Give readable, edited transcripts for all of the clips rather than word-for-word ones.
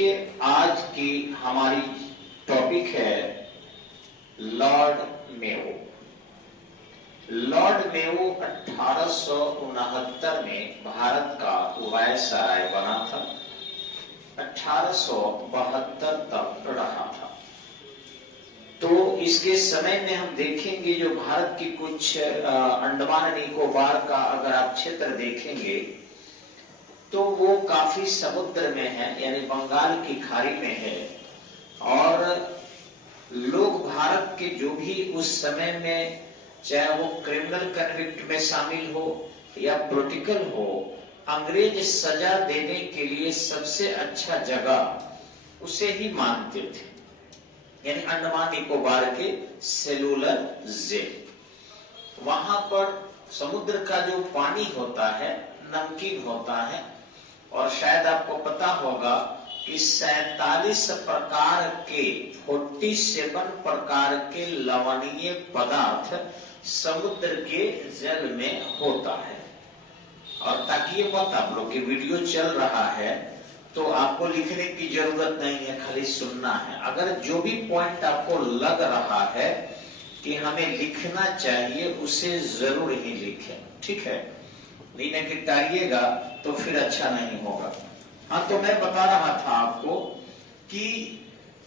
देखिए, आज की हमारी टॉपिक है लॉर्ड मेयो। लॉर्ड मेयो 1869 में भारत का वायसराय बना था। 1872 तक रहा था। तो इसके समय में हम देखेंगे जो भारत की कुछ अंडमान निकोबार का अगर आप क्षेत्र देखेंगे तो वो काफी समुद्र में है, यानी बंगाल की खाड़ी में है। और लोग भारत के जो भी उस समय में, चाहे वो क्रिमिनल कन्विक्ट में शामिल हो या पॉलिटिकल हो, अंग्रेज सजा देने के लिए सबसे अच्छा जगह उसे ही मानते थे, यानी अंडमान निकोबार के सेलुलर जेल। वहां पर समुद्र का जो पानी होता है नमकीन होता है, और शायद आपको पता होगा कि 47 प्रकार के 47 प्रकार के लवणीय पदार्थ समुद्र के जल में होता है। और ताकि ये बात आप लोग की वीडियो चल रहा है तो आपको लिखने की जरूरत नहीं है, खाली सुनना है। अगर जो भी पॉइंट आपको लग रहा है कि हमें लिखना चाहिए उसे जरूर ही लिखें, ठीक है? नहीं कि टारिएगा तो फिर अच्छा नहीं होगा। हाँ, तो मैं बता रहा था आपको कि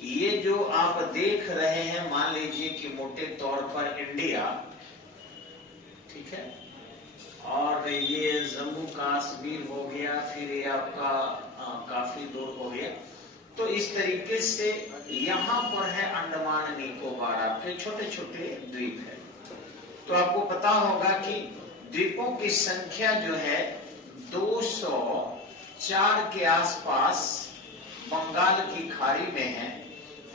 ये जो आप देख रहे हैं, मान लीजिए कि मोटे तौर पर इंडिया, ठीक है, और ये जम्मू कश्मीर हो गया, फिर ये आपका काफी दूर हो गया। तो इस तरीके से यहाँ पर है अंडमान निकोबार, आपके छोटे छोटे द्वीप है। तो आपको पता होगा कि द्वीपों की संख्या जो है 204 के आसपास बंगाल की खाड़ी में है,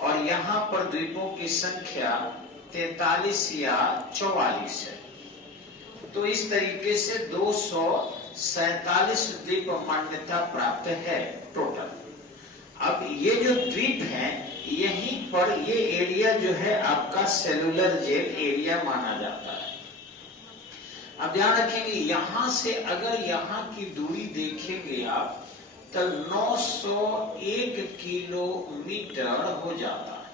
और यहाँ पर द्वीपों की संख्या 43 या 44 है। तो इस तरीके से 247 द्वीप मान्यता प्राप्त है टोटल। अब ये जो द्वीप हैं, यहीं पर ये एरिया जो है आपका सेलुलर जेल एरिया माना जाता है। अब ध्यान रखेंगे, यहां से अगर यहाँ की दूरी देखेंगे आप तो 901 किलोमीटर हो जाता है।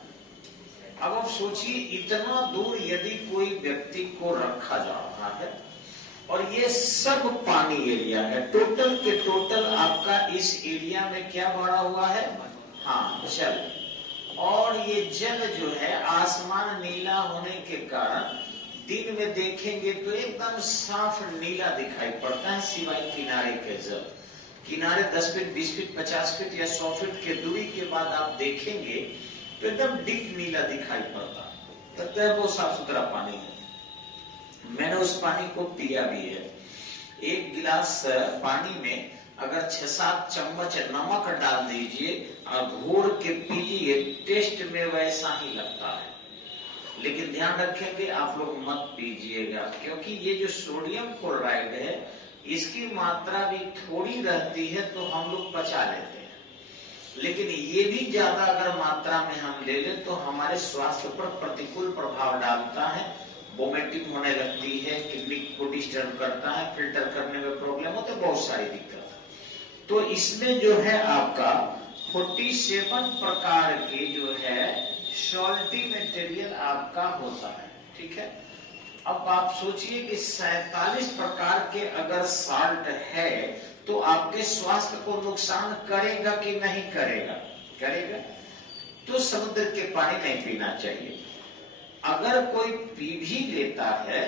अब आप सोचिए, इतना दूर यदि कोई व्यक्ति को रखा जा रहा है, और ये सब पानी एरिया है, टोटल के टोटल आपका इस एरिया में क्या भरा हुआ है? हाँ, जल। और ये जल जो है आसमान नीला होने के कारण दिन में देखेंगे तो एकदम साफ नीला दिखाई पड़ता है, सिवाय किनारे के जल। किनारे 10 फीट, 20 फीट, 50 फीट या 100 फीट के दूरी के बाद आप देखेंगे तो एकदम डीप नीला दिखाई पड़ता है। लगता है वो साफ सुथरा पानी है। मैंने उस पानी को पिया भी है। एक गिलास पानी में अगर 6-7 चम्मच नमक डाल दीजिए और घोर के पीजिए, टेस्ट में वैसा ही लगता है। लेकिन ध्यान रखेंगे, आप लोग मत पीजिएगा, क्योंकि ये जो सोडियम क्लोराइड है इसकी मात्रा भी थोड़ी रहती है तो हम लोग पचा लेते हैं, लेकिन ये भी ज्यादा अगर मात्रा में हम ले लें तो हमारे स्वास्थ्य पर प्रतिकूल प्रभाव डालता है। वोमिटिंग होने लगती है, किडनी को डिस्टर्ब करता है, फिल्टर करने में प्रॉब्लम होती है, बहुत सारी दिक्कत। तो इसमें जो है आपका 47 प्रकार के जो है सॉल्टी मटेरियल आपका होता है, ठीक है? अब आप सोचिए कि 47 प्रकार के अगर साल्ट है तो आपके स्वास्थ्य को नुकसान करेगा कि नहीं करेगा? करेगा। तो समुद्र के पानी नहीं पीना चाहिए। अगर कोई पी भी लेता है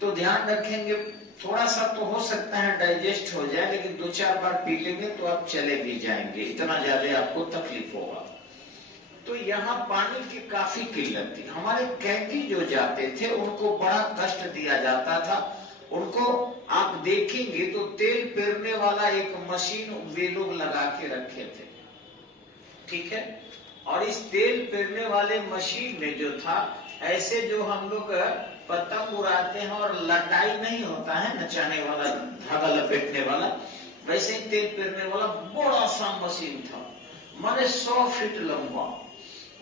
तो ध्यान रखेंगे, थोड़ा सा तो हो सकता है डाइजेस्ट हो जाए, लेकिन 2-4 बार पी लेंगे तो आप चले भी जाएंगे, इतना ज्यादा आपको तकलीफ होगा। तो यहाँ पानी की काफी किल्लत थी। हमारे कैदी जो जाते थे उनको बड़ा कष्ट दिया जाता था। उनको आप देखेंगे तो तेल पेरने वाला एक मशीन वे लोग लगा के रखे थे, ठीक है? और इस तेल पेरने वाले मशीन में जो था, ऐसे जो हम लोग पतंग उड़ाते हैं और लटाई नहीं होता है नचाने वाला, धागा लपेटने वाला, वैसे ही तेल पेरने वाला बड़ा सा मशीन था, माने 100 फीट लंबा,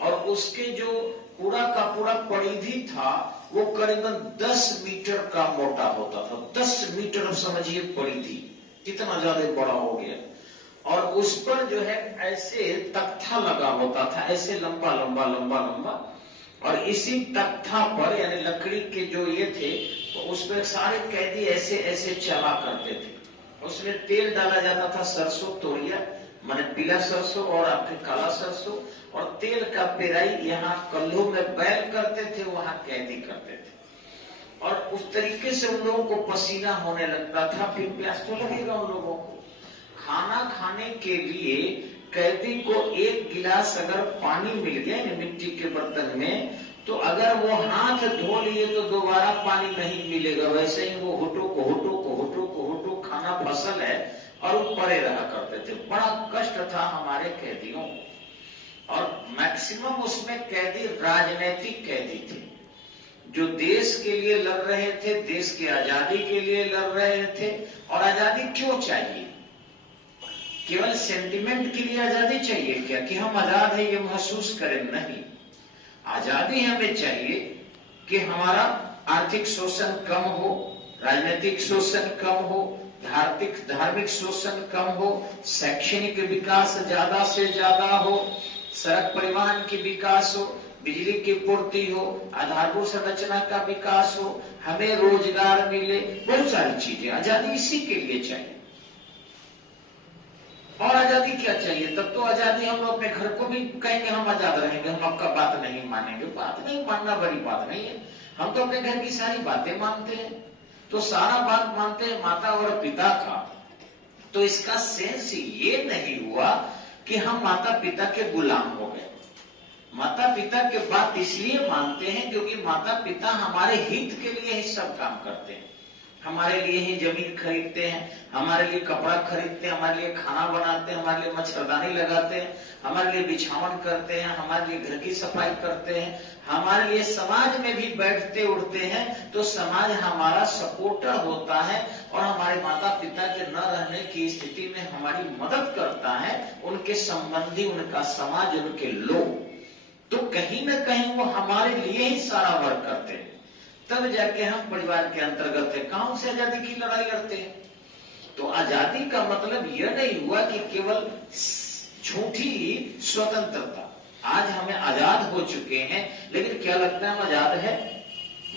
और उसके जो पूरा का पूरा परिधि था वो करीबन 10 मीटर का मोटा होता था। 10 मीटर समझिए परिधि, कितना ज्यादा बड़ा हो गया। और उस पर जो है ऐसे तख्ता लगा होता था, ऐसे लंबा लंबा लंबा लंबा, और इसी तख्ता पर यानी लकड़ी के जो ये थे, तो उसमें सारे कैदी ऐसे ऐसे चला करते थे। उसमें तेल डाला जाता था, सरसों तोड़िया माने पीला सरसों और आपके काला सरसों, और तेल का पेराई यहाँ कल्लों में बैल करते थे, वहां कैदी करते थे। और उस तरीके से उन लोगों को पसीना होने लगता था, फिर प्यास तो लगेगा उन लोगों को। खाना खाने के लिए कैदी को एक गिलास अगर पानी मिल गया मिट्टी के बर्तन में, तो अगर वो हाथ धो लिए तो दोबारा पानी नहीं मिलेगा। वैसे ही वो होठों को होठों को होठों को होठों, खाना फसल है, और वो परे रहा करते थे। बड़ा कष्ट था हमारे कैदियों को। और मैक्सिमम उसमें कैदी राजनीतिक कैदी थे, जो देश के लिए लड़ रहे थे, देश की आजादी के लिए लड़ रहे थे। और आजादी क्यों चाहिए? केवल सेंटिमेंट के लिए आजादी चाहिए क्या, कि हम आजाद है ये महसूस करें? नहीं, आजादी हमें चाहिए कि हमारा आर्थिक शोषण कम हो, राजनीतिक शोषण कम हो, धार्मिक शोषण कम हो, शैक्षणिक विकास ज्यादा से ज्यादा हो, सड़क परिवहन की विकास हो, बिजली की पूर्ति हो, आधारभूत संरचना का विकास हो, हमें रोजगार मिले, बहुत सारी चीजें। आजादी इसी के लिए चाहिए। और आजादी क्या चाहिए? तब तो आजादी हम लोग अपने घर को भी कहेंगे हम आजाद रहेंगे, हम आपका बात नहीं मानेंगे। बात नहीं मानना बड़ी बात नहीं है, हम तो अपने घर की सारी बातें मानते हैं। तो सारा बात मानते हैं माता और पिता का, तो इसका सेंस ये नहीं हुआ कि हम माता पिता के गुलाम हो गए। माता पिता के बात इसलिए मानते हैं क्योंकि माता पिता हमारे हित के लिए ही सब काम करते हैं। हमारे लिए ही जमीन खरीदते हैं, हमारे लिए कपड़ा खरीदते हैं, हमारे लिए खाना बनाते हैं, हमारे लिए मच्छरदानी लगाते हैं, हमारे लिए बिछावन करते हैं, हमारे लिए घर की सफाई करते हैं, हमारे लिए समाज में भी बैठते उठते हैं। तो समाज हमारा सपोर्टर होता है और हमारे माता पिता के न रहने की स्थिति में हमारी मदद करता है। उनके संबंधी, उनका समाज, उनके लोग, तो कहीं ना कहीं वो हमारे लिए ही सारा वर्क करते हैं। तब जाके हम परिवार के अंतर्गत है, कौन से आजादी की लड़ाई लड़ते हैं। तो आजादी का मतलब यह नहीं हुआ कि केवल झूठी स्वतंत्रता। आज हमें आजाद हो चुके हैं, लेकिन क्या लगता है हम आजाद है?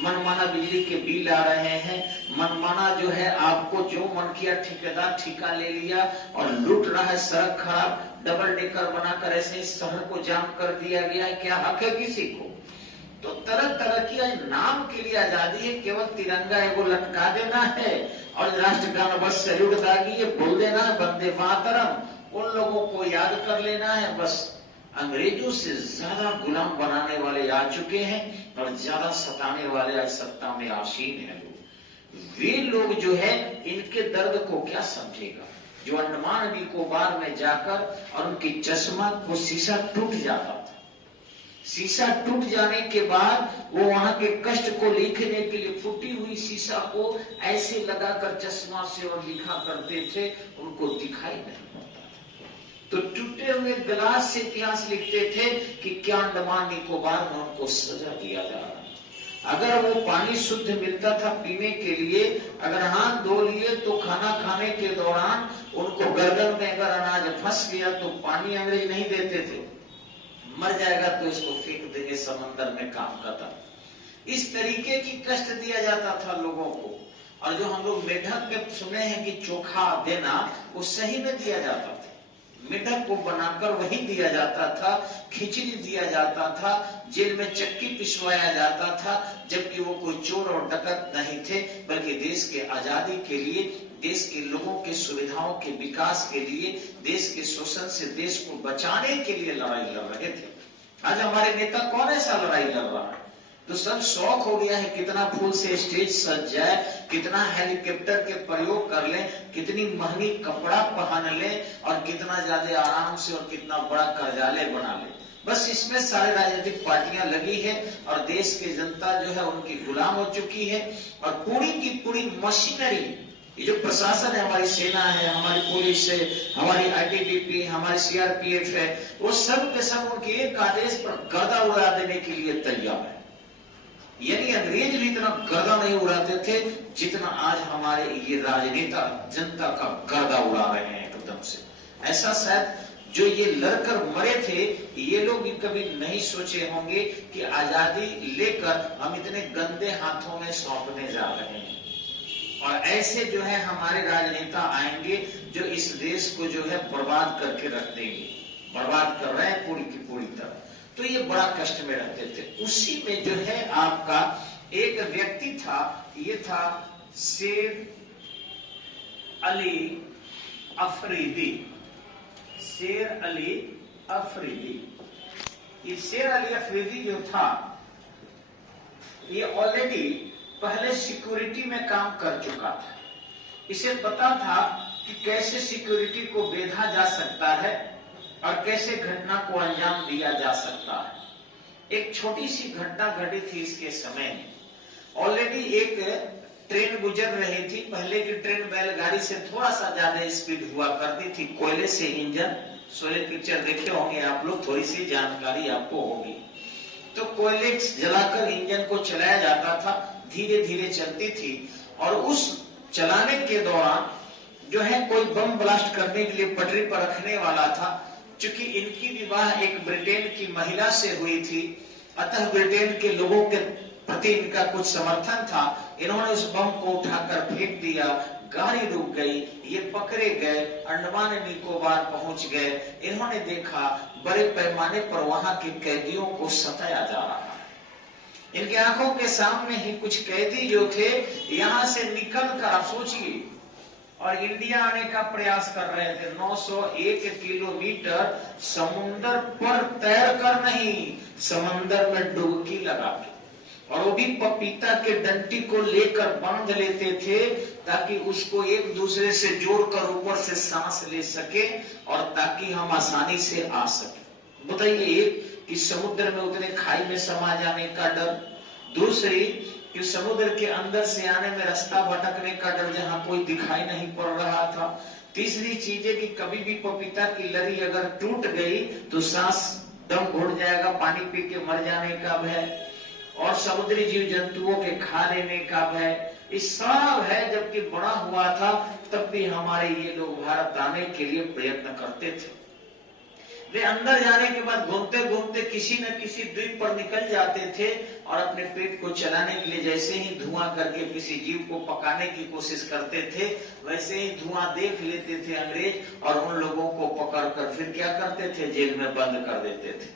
मनमाना बिजली के बिल आ रहे हैं, मनमाना जो है आपको जो मन किया ठेकेदार ठेका ले लिया और लूट रहा है। सड़क खराब, डबल डेकर बनाकर ऐसे ही शहर को जाम कर दिया गया है। क्या हक है किसी को? तो तरह तरह की नाम के लिए आजादी है। केवल तिरंगा एगो लटका देना है और राष्ट्रगान बस सैल्यूट दागी ये बोल देना है, वंदे मातरम, उन लोगों को याद कर लेना है। बस अंग्रेजों से ज्यादा गुलाम बनाने वाले आ चुके हैं और ज्यादा सताने वाले आज सत्ता में आसीन है लोग। वे लोग जो है इनके दर्द को क्या समझेगा? जो अंडमान निकोबार में जाकर और उनकी चश्मा को शीशा टूट जाता था, शीशा टूट जाने के बाद वो वहां के कष्ट को लिखने के लिए फूटी हुई शीशा को ऐसे लगाकर चश्मा से और लिखा करते थे, उनको दिखाई नहीं पड़ता। तो टूटे हुए गिलास से इतिहास लिखते थे कि क्या अंडमान निकोबार में उनको सजा दिया जा रहा है। अगर वो पानी शुद्ध मिलता था पीने के लिए, अगर हाथ धो लिए तो खाना खाने के दौरान उनको गर्दन में अगर अनाज फंस गया तो पानी अंग्रेज नहीं देते थे, मर जाएगा तो इसको फेंक देंगे समंदर में, काम करता। इस तरीके की कष्ट दिया जाता था लोगों को। और जो हम लोग मेढक के सुने हैं कि चोखा देना, वो सही में दिया जाता था। मेढक को बनाकर वही दिया जाता था, खिचड़ी दिया जाता था, जेल में चक्की पिसवाया जाता था, जबकि वो कोई चोर और डकैत नहीं थे, बल्कि देश के आजादी के लिए, देश के लोगों के सुविधाओं के विकास के लिए, देश के शोषण से देश को बचाने के लिए लड़ाई लड़ रहे थे। आज हमारे नेता कौन ऐसा लड़ाई लड़ रहा है? तो सब शौक हो गया है कितना फूल से स्टेज सज जाए, कितना हेलीकॉप्टर के प्रयोग कर ले, कितनी महंगी कपड़ा पहन ले और कितना ज्यादा आराम से और कितना बड़ा कार्यालय बना ले। बस इसमें सारे राजनीतिक पार्टियां लगी है और देश की जनता जो है उनकी गुलाम हो चुकी है। और पूरी की पूरी मशीनरी, ये जो प्रशासन है, हमारी सेना है, हमारी पुलिस है, हमारी आईटीबीपी, हमारी सीआरपीएफ है, वो सब के सब उनके एक आदेश पर गर्दा उड़ा देने के लिए तैयार है। यानी अंग्रेज भी इतना गर्दा नहीं उड़ाते थे जितना आज हमारे ये राजनेता जनता का गर्दा उड़ा रहे हैं एकदम से। ऐसा शायद जो ये लड़कर मरे थे, ये लोग भी कभी नहीं सोचे होंगे कि आजादी लेकर हम इतने गंदे हाथों में सौंपने जा रहे हैं। और ऐसे जो है हमारे राजनेता आएंगे जो इस देश को जो है बर्बाद करके रख देंगे, बर्बाद कर रहे हैं पूरी की पूरी तरह। तो ये बड़ा कष्ट में रहते थे। उसी में जो है आपका एक व्यक्ति था, ये था शेर अली अफरीदी। शेर अली अफरीदी, ये शेर अली अफरीदी जो था, ये ऑलरेडी पहले सिक्योरिटी में काम कर चुका था। इसे पता था कि कैसे सिक्योरिटी को बेधा जा सकता है और कैसे घटना को अंजाम दिया जा सकता है। एक छोटी सी घटना घटी थी इसके समय में। ऑलरेडी एक ट्रेन गुजर रही थी। पहले की ट्रेन बैलगाड़ी से थोड़ा सा ज्यादा स्पीड हुआ करती थी, कोयले से इंजन। सोले पिक्चर देखे होंगे आप लोग, थोड़ी सी जानकारी आपको होगी। तो कोयले जलाकर इंजन को चलाया जाता था, धीरे धीरे चलती थी। और उस चलाने के दौरान जो है कोई बम ब्लास्ट करने के लिए पटरी पर रखने वाला था। चूंकि इनकी विवाह एक ब्रिटेन की महिला से हुई थी, अतः ब्रिटेन के लोगों के प्रति इनका कुछ समर्थन था। इन्होंने उस बम को उठाकर फेंक दिया, गाड़ी रुक गई, ये पकड़े गए, अंडमान निकोबार पहुंच गए। इन्होंने देखा बड़े पैमाने पर वहां के कैदियों को सताया जा रहा है। इनके आंखों के सामने ही कुछ कैदी जो थे यहां से निकल कर, आप सोचिए, और इंडिया आने का प्रयास कर रहे थे। 901 किलोमीटर समुद्र पर तैरकर नहीं, समंदर में डुबकी लगा के, और वो भी पपीता के डंटी को लेकर बांध लेते थे ताकि उसको एक दूसरे से जोड़कर ऊपर से सांस ले सके और ताकि हम आसानी से आ सके। बताइए, एक कि समुद्र में उतने खाई में समा जाने का डर, दूसरी कि समुद्र के अंदर से आने में रास्ता भटकने का डर जहां कोई दिखाई नहीं पड़ रहा था, तीसरी चीज है कि कभी भी पपीता की लड़ी अगर टूट गई तो सांस दम घुट जाएगा, पानी पी के मर जाने का भय, और समुद्री जीव जंतुओं के खा लेने का भय। इस सब है। जबकि बड़ा हुआ था तब भी हमारे ये लोग भारत आने के लिए प्रयत्न करते थे। वे अंदर जाने के बाद घूमते घूमते किसी न किसी द्वीप पर निकल जाते थे और अपने पेट को चलाने के लिए जैसे ही धुआं करके किसी जीव को पकाने की कोशिश करते थे, वैसे ही धुआं देख लेते थे अंग्रेज और उन लोगों को पकड़कर फिर क्या करते थे, जेल में बंद कर देते थे।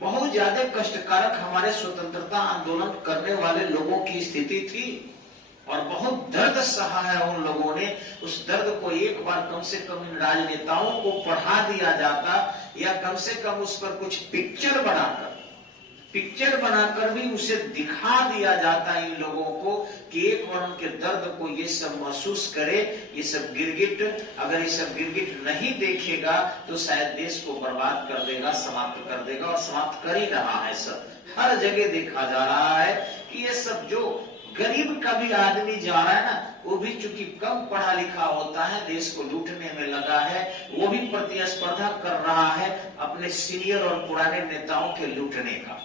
बहुत ज्यादा कष्टकारक हमारे स्वतंत्रता आंदोलन करने वाले लोगों की स्थिति थी और बहुत दर्द सहा है उन लोगों ने। उस दर्द को एक बार कम से कम इन राजनेताओं को पढ़ा दिया जाता, या कम से कम उस पर कुछ पिक्चर बनाकर भी उसे दिखा दिया जाता इन लोगों को कि एक बार उनके दर्द को ये सब महसूस करे। ये सब गिरगिट, अगर ये सब गिरगिट नहीं देखेगा तो शायद देश को बर्बाद कर देगा, समाप्त कर देगा, और समाप्त कर ही रहा है। सब हर जगह देखा जा रहा है कि ये सब जो गरीब का भी आदमी जा रहा है ना, वो भी चूंकि कम पढ़ा लिखा होता है, देश को लूटने में लगा है, वो भी प्रतिस्पर्धा कर रहा है अपने सीनियर और पुराने नेताओं के लूटने का।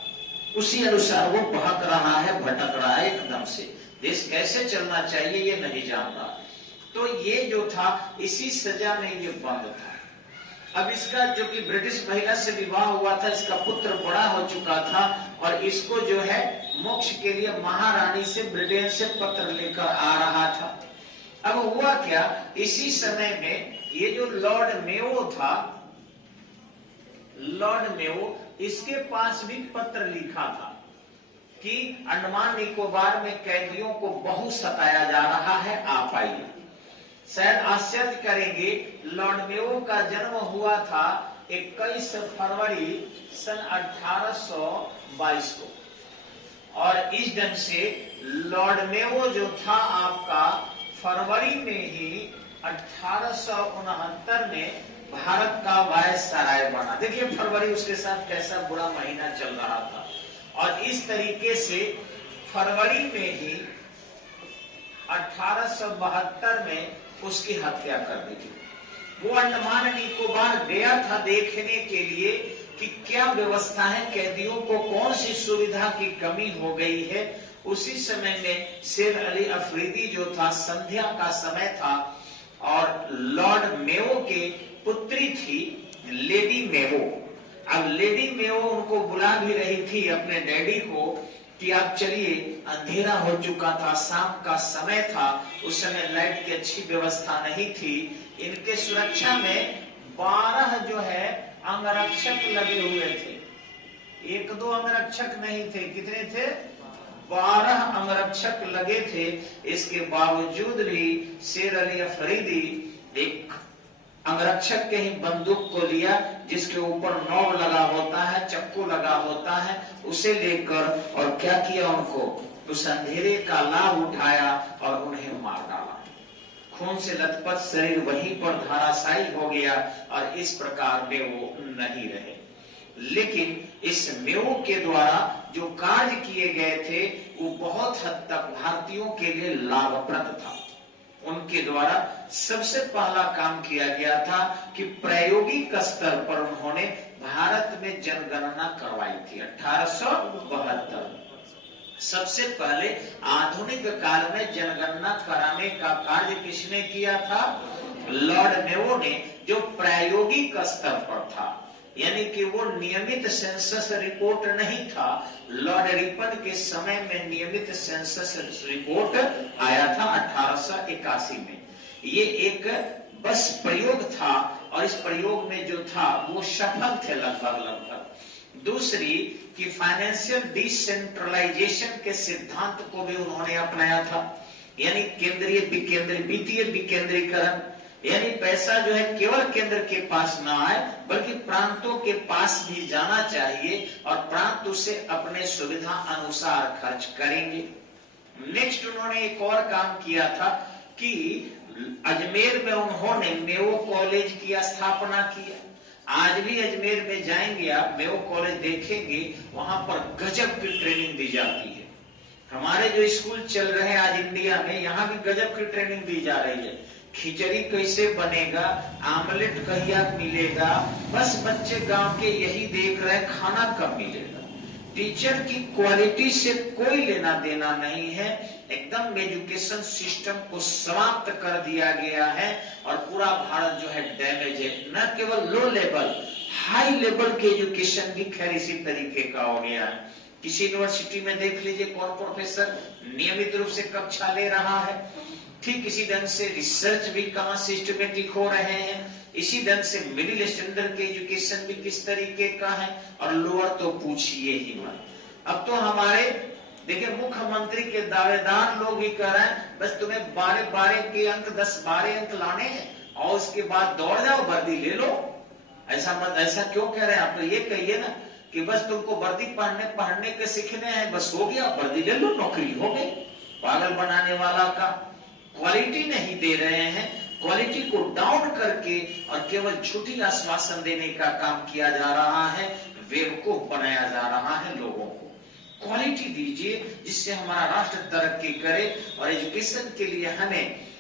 उसी अनुसार वो बहक रहा है, भटक रहा है एकदम से। देश कैसे चलना चाहिए ये नहीं जान रहा। तो ये जो था, इसी सजा में ये बंद था। अब इसका जो कि ब्रिटिश महिला से विवाह हुआ था, इसका पुत्र बड़ा हो चुका था और इसको जो है मोक्ष के लिए महारानी से ब्रिटेन से पत्र लेकर आ रहा था। अब हुआ क्या, इसी समय में ये जो लॉर्ड मेयो था, लॉर्ड मेयो, इसके पास भी पत्र लिखा था कि अंडमान निकोबार में कैदियों को बहुत सताया जा रहा है, आप आइए। शायद आश्चर्य करेंगे, लॉर्ड मेयो का जन्म हुआ था 21 फरवरी सन 1822 को, और इस ढंग से लॉर्ड मेयो जो था आपका फरवरी में ही 1869 में भारत का वायसराय बना। देखिए फरवरी उसके साथ कैसा बुरा महीना चल रहा था, और इस तरीके से फरवरी में ही 1872 में उसकी हत्या कर दी गई। वो अंडमान निकोबार गया था देखने के लिए कि क्या व्यवस्था है, कैदियों को कौन सी सुविधा की कमी हो गई है। उसी समय में शेर अली अफरीदी जो था, संध्या का समय था और लॉर्ड मेयो के पुत्री थी लेडी मेवो। अब लेडी मेवो उनको बुला भी रही थी अपने डैडी को कि आप चलिए, अंधेरा हो चुका था, शाम का समय था, उस समय लाइट की अच्छी व्यवस्था नहीं थी। इनके सुरक्षा में 12 जो है अंगरक्षक लगे हुए थे। 1-2 अंगरक्षक नहीं थे, कितने थे? 12 अंगरक्षक लगे थे। इसके बावजूद भी शेर अली अफरीदी एक अंगरक्षक के ही बंदूक को लिया, जिसके ऊपर नॉब लगा होता है, चक्कू लगा होता है, उसे लेकर और क्या किया, उनको उस अंधेरे का लाभ उठाया और उन्हें मार डाला। खून से लथपथ शरीर वहीं पर धराशायी हो गया और इस प्रकार में वो नहीं रहे। लेकिन इस मेवो के द्वारा जो कार्य किए गए थे वो बहुत हद तक भारतीयों के लिए लाभप्रद था। उनके द्वारा सबसे पहला काम किया गया था कि प्रायोगिक स्तर पर उन्होंने भारत में जनगणना करवाई थी 1872। सबसे पहले आधुनिक काल में जनगणना कराने का कार्य किसने किया था? लॉर्ड मेवो ने, जो प्रायोगिक स्तर पर था, यानी कि वो नियमित सेंसस रिपोर्ट नहीं था। लॉर्ड रिपन के समय में नियमित सेंसस रिपोर्ट आया था 1881 में। ये एक बस प्रयोग था और इस प्रयोग में जो था वो सफल थे लगभग। दूसरी कि फाइनेंशियल डिसेंट्रलाइजेशन के सिद्धांत को भी उन्होंने अपनाया था, यानी वित्तीय विकेंद्रीकरण, यानी पैसा जो है केवल केंद्र के पास ना आए बल्कि प्रांतों के पास भी जाना चाहिए और प्रांत उसे अपने सुविधा अनुसार खर्च करेंगे। नेक्स्ट उन्होंने एक और काम किया था कि अजमेर में उन्होंने मेवो कॉलेज की स्थापना किया। आज भी अजमेर में जाएंगे आप, मेवो कॉलेज देखेंगे, वहां पर गजब की ट्रेनिंग दी जाती है। हमारे जो स्कूल चल रहे हैं आज इंडिया में, यहाँ भी गजब की ट्रेनिंग दी जा रही है। खिचड़ी कैसे बनेगा, आमलेट कहिया मिलेगा, बस बच्चे गांव के यही देख रहे हैं खाना कब मिलेगा। टीचर की क्वालिटी से कोई लेना देना नहीं है। एकदम एजुकेशन सिस्टम को समाप्त कर दिया गया है और पूरा भारत जो है डैमेज है। न केवल लो लेवल, हाई लेवल के एजुकेशन भी खैर इसी तरीके का हो गया है। किसी यूनिवर्सिटी में देख लीजिए कौन प्रोफेसर नियमित रूप से कक्षा ले रहा है, ठीक इसी ढंग से रिसर्च भी कहां सिस्टमेटिक हो रहे हैं, इसी ढंग से मिडिल स्टैंडर्ड के एजुकेशन भी किस तरीके का है और लोअर तो पूछिए ही मत। अब तो हमारे देखिए मुख्यमंत्री के दावेदार लोग भी कह रहे हैं बस तुम्हें 12 के अंक 10-12 अंक लाने हैं और उसके बाद दौड़ जाओ वर्दी ले लो। ऐसा क्यों कह रहे हैं आप? तो ये कहिए ना कि बस तुमको वर्दी पढ़ने के सीखने हैं, बस हो गया, वर्दी ले लो, नौकरी हो गई। पागल बनाने वाला का क्वालिटी नहीं दे रहे हैं, क्वालिटी को डाउन करके और केवल झूठी आश्वासन देने का काम किया जा रहा है, बेवकूफ बनाया जा रहा है लोगों को। क्वालिटी दीजिए जिससे हमारा राष्ट्र तरक्की करे और एजुकेशन के लिए हमें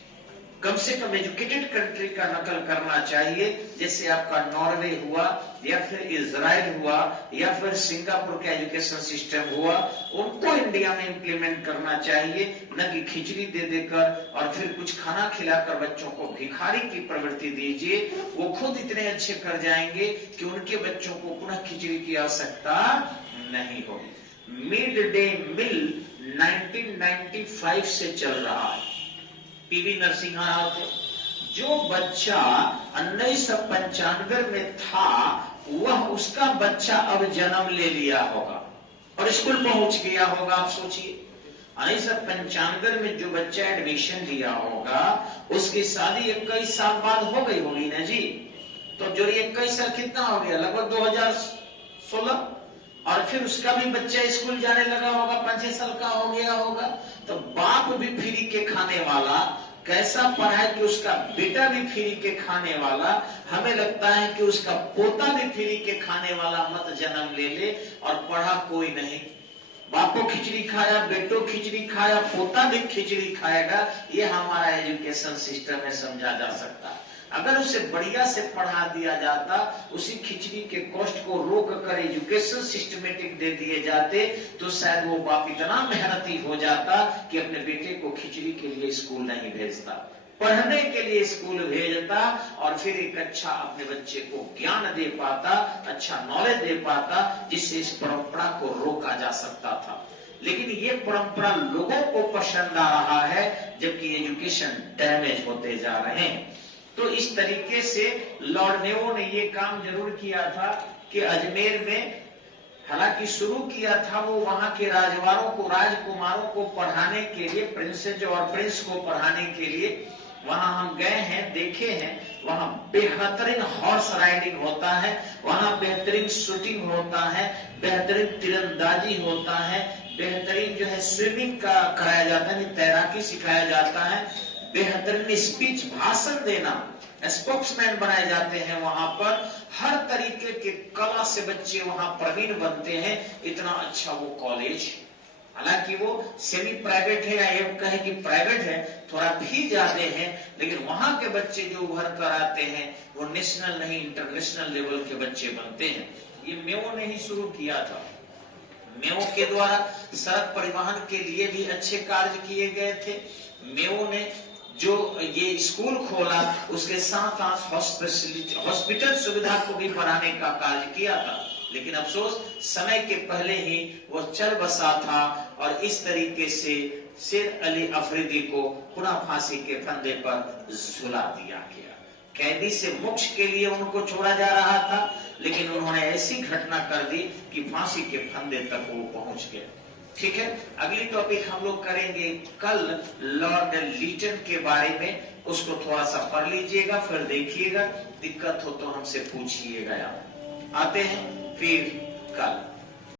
कम से कम एजुकेटेड कंट्री का नकल करना चाहिए, जैसे आपका नॉर्वे हुआ या फिर इजराइल हुआ या फिर सिंगापुर का एजुकेशन सिस्टम हुआ, उनको इंडिया में इंप्लीमेंट करना चाहिए, न कि खिचड़ी दे देकर और फिर कुछ खाना खिलाकर बच्चों को भिखारी की प्रवृत्ति दीजिए। वो खुद इतने अच्छे कर जाएंगे कि उनके बच्चों को पुनः खिचड़ी की आवश्यकता नहीं होगी। मिड डे मील 1995 से चल रहा है। पीवी नरसिम्हा राव थे। जो बच्चा 1995 में था वह उसका बच्चा अब जन्म ले लिया होगा और स्कूल पहुंच गया होगा। आप सोचिए 1995 में जो बच्चा एडमिशन लिया होगा उसकी शादी 21 साल बाद हो गई होगी ना जी। तो जो 21 साल कितना हो गया? लगभग 2016। और फिर उसका भी बच्चा स्कूल जाने लगा होगा, 5-6 साल का हो गया होगा। तो बाप भी फ्री के खाने वाला कैसा पढ़ाए कि उसका बेटा भी फ्री के खाने वाला। हमें लगता है कि उसका पोता भी फ्री के खाने वाला मत जन्म ले ले और पढ़ा कोई नहीं। बापो खिचड़ी खाया, बेटो खिचड़ी खाया, पोता भी खिचड़ी खाएगा। ये हमारा एजुकेशन सिस्टम में समझा जा सकता है। अगर उसे बढ़िया से पढ़ा दिया जाता, उसी खिचड़ी के कॉस्ट को रोक कर एजुकेशन सिस्टमेटिक दे दिए जाते, तो शायद वो बाप इतना मेहनती हो जाता कि अपने बेटे को खिचड़ी के लिए स्कूल नहीं भेजता। पढ़ने के लिए स्कूल भेजता और फिर एक अच्छा अपने बच्चे को ज्ञान दे पाता, अच्छा नॉलेज दे पाता, जिससे इस परंपरा को रोका जा सकता था। लेकिन ये परंपरा लोगों को पसंद आ रहा है, जबकि एजुकेशन डैमेज होते जा रहे हैं। तो इस तरीके से लॉर्ड नेवो ने ये काम जरूर किया था कि अजमेर में, हालांकि शुरू किया था वो वहां के राजवारों को, राजकुमारों को पढ़ाने के लिए, प्रिंसेस और प्रिंस को पढ़ाने के लिए वहां हम गए हैं, देखे हैं। वहां बेहतरीन हॉर्स राइडिंग होता है, वहां बेहतरीन शूटिंग होता है, बेहतरीन तीरंदाजी होता है, बेहतरीन जो है स्विमिंग का कराया जाता है, तैराकी सिखाया जाता है, बेहतरीन स्पीच, भाषण देना, स्पोक्समैन बनाए जाते हैं। वहां पर हर तरीके के कला से बच्चे वहां प्रवीण बनते हैं। इतना अच्छा वो कॉलेज, हालांकि वो सेमी प्राइवेट है या ये कहे कि प्राइवेट है, थोड़ा फी ज्यादा है, लेकिन वहां के बच्चे जो उभर कर आते हैं वो नेशनल नहीं इंटरनेशनल लेवल के बच्चे बनते हैं। ये मेवो ने ही शुरू किया था। मेवो के द्वारा सड़क परिवहन के लिए भी अच्छे कार्य किए गए थे। मेवो ने जो ये स्कूल खोला, उसके साथ साथ हॉस्पिटल सुविधा को भी बढ़ाने का कार्य किया था। लेकिन अफसोस समय के पहले ही वो चल बसा था और इस तरीके से शेर अली अफरीदी को पुनः फांसी के फंदे पर झुला दिया गया। कैदी से मोक्ष के लिए उनको छोड़ा जा रहा था, लेकिन उन्होंने ऐसी घटना कर दी कि फांसी के फंदे तक वो पहुंच गए। ठीक है, अगली टॉपिक हम लोग करेंगे कल लॉर्ड लीटन के बारे में। उसको थोड़ा सा पढ़ लीजिएगा, फिर देखिएगा, दिक्कत हो तो हमसे पूछिएगा। आते हैं फिर कल।